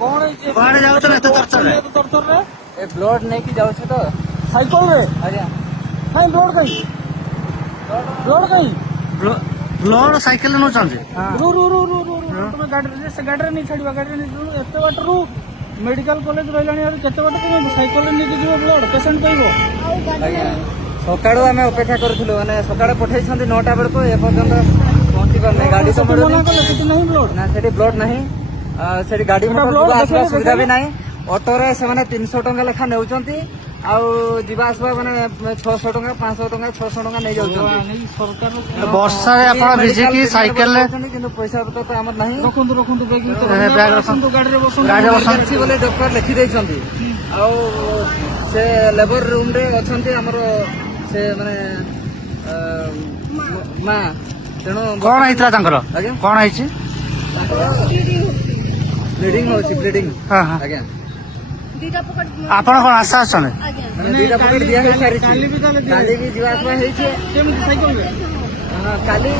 कौन କୁଆଡେ ଯାଉଥିଲେ ଏତେ ତରତରରେ? तरतरे ए ब्लड नहीं की जाऊँ तो साइकिल रे आज्ञा नहीं ब्लड कहीं ब्लड कहीं ବ୍ଲଡ ସାଇକେଲ ନଉଛନ୍ତି। रू रू रू रू रू रू तुम गाड़ी से गाड़ी नहीं छाड़वा गाड़ी नहीं एत बाट रू मेडिकल कॉलेज रही केते बाट तुम साइकिल रे नहीं जीव ब्लड पेशेंट कहबो आज्ञा सकाळू आम अपेक्षा करूँ मैंने सकाଳେ पठे 9टा बेलू एपर्यंत पहुंची पारे गाड़ी तो मना मिलूनी कले सेठी नहीं ब्लड ना से ब्लड नहीं से गाड़ी मोटर blood जावा आसवा देखा- सुविधा भी नहीं ऑटो रे से 300 टंका लेखा नेउचंती आउ जीवा आसवा माने 600 टंका 500 टंका 600 टंका नहीं जाउचंती सरकार ବର୍ଷାରେ ଆପଣ ଭିଜିକି ସାଇକେଲରେ କିନ୍ତୁ ପଇସା ପତ୍ର ତ ଆମର ନାହିଁ रखु रखु बैग बैग रखନ୍ତୁ। गाड़ी रे बसु ଗାଡିରେ ବସନ୍ତୁ। ଅଛି ବୋଲି ଡକ୍ଟର ଲେଖି ଦେଇଛନ୍ତି ଆଉ ସେ ଲେବର ରୁମ ରେ ଅଛନ୍ତି ଆମର ସେ ମାନେ ମା ତେଣୁ କଣ ହେଇଥିଲା ତାଙ୍କର? ଆଜ୍ଞା କଣ ହେଇଛି? ବ୍ଲିଡିଂ ହଉଛି ବ୍ଲିଡିଂ ହଁ ହଁ। ଆଜ୍ଞା ଆପଣ କଣ ଆଶା ଅଛନ୍ତି? ମାନେ ଦିଟା ପକେଟ ଦିଆ ହେଇ ସାରିଛି କାଲି ବି ତାହେଲେ ଦିଆ କାଲି ବି ଯିବା ଆସିବା ହେଇଛି केमिति साइकिल रे ହଁ, କାଲି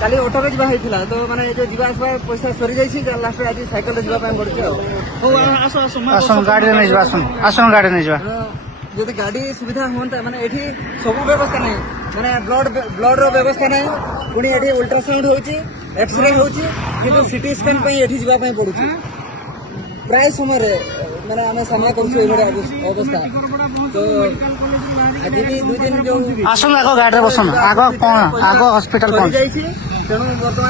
କାଲି ଅଟୋରେ ଯିବା ହେଇଥିଲା ତ ମାନେ ଏ ଯୋଉ ଯିବା ଆସିବା ପଇସା ସରି ଯାଇଛି ଲାଷ୍ଟ ଆଜି ସାଇକେଲରେ ଯିବା ପାଇଁ ପଡୁଛି ଆଉ हो आसो आसो ଆସନ୍ତୁ ଗାଡିରେ ନେଇଯିବା ଆସନ୍ତୁ ଆସନ୍ତୁ ଗାଡିରେ ନେଇଯିବା। ତେଣୁ ଯଦି ଗାଡି ସୁବିଧା ହୁଅନ୍ତା ମାନେ ଏଠି ସବୁ ବ୍ୟବସ୍ଥା ନାହିଁ ମାନେ ବ୍ଲଡ ର ବ୍ୟବସ୍ଥା ନାହିଁ ପୁଣି ଏଠି ଅଲ୍ଟ୍ରାସାଉଣ୍ଡ ହଉଛି ଏକ୍ସରେ ହଉଛି କିନ୍ତୁ ସିଟି ସ୍କାନ ପାଇଁ ଏଠି ଯିବା ପାଇଁ ପଡୁଛି ପ୍ରାୟ ସମୟରେ ମାନେ ଆମେ ସାମ୍ନା କରୁଛୁ ଏଇଭଳି ଅବସ୍ଥା ତ ଆଜି ବି 2 ଦିନ ଯୋଉ ଆସନ୍ତୁ ଆଗ ଗାଡିରେ ବସନ୍ତୁ ଆଗ କଣ ଆଗ ହସ୍ପିଟାଲ ପହଞ୍ଚ ଯାଇଛି ତେଣୁ ବର୍ତ୍ତମାନ